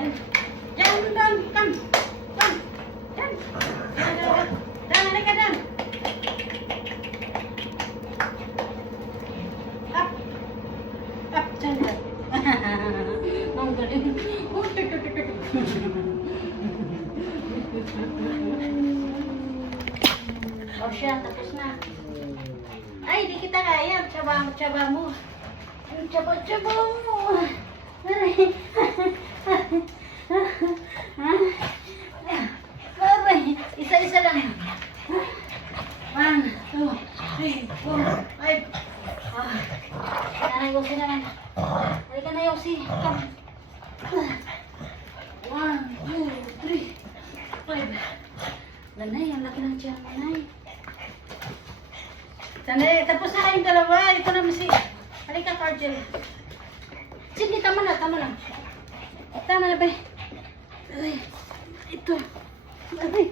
Yan. Yan, doon. Come. Come. Yan. Yan. Dan, halika dan. Up. Up, dyan. Ang galing. O siya, tapos na. Ay, di kita kaya. Tsaba mo. Ang tsaba mo. Aray. Aray. Isa-isa lang. 1, 2, 3, 4, 5. Nanay, Yosi naman. Halika na, Yosi. Come. 1, 2, 3, 5. Nanay, ang laki ng tiyan, nanay. Nanay, tapos na kayong dalawa. Ito naman si... Halika, Cargel. Sige, tama na. Tama na, bay. Ay, ito. Ay.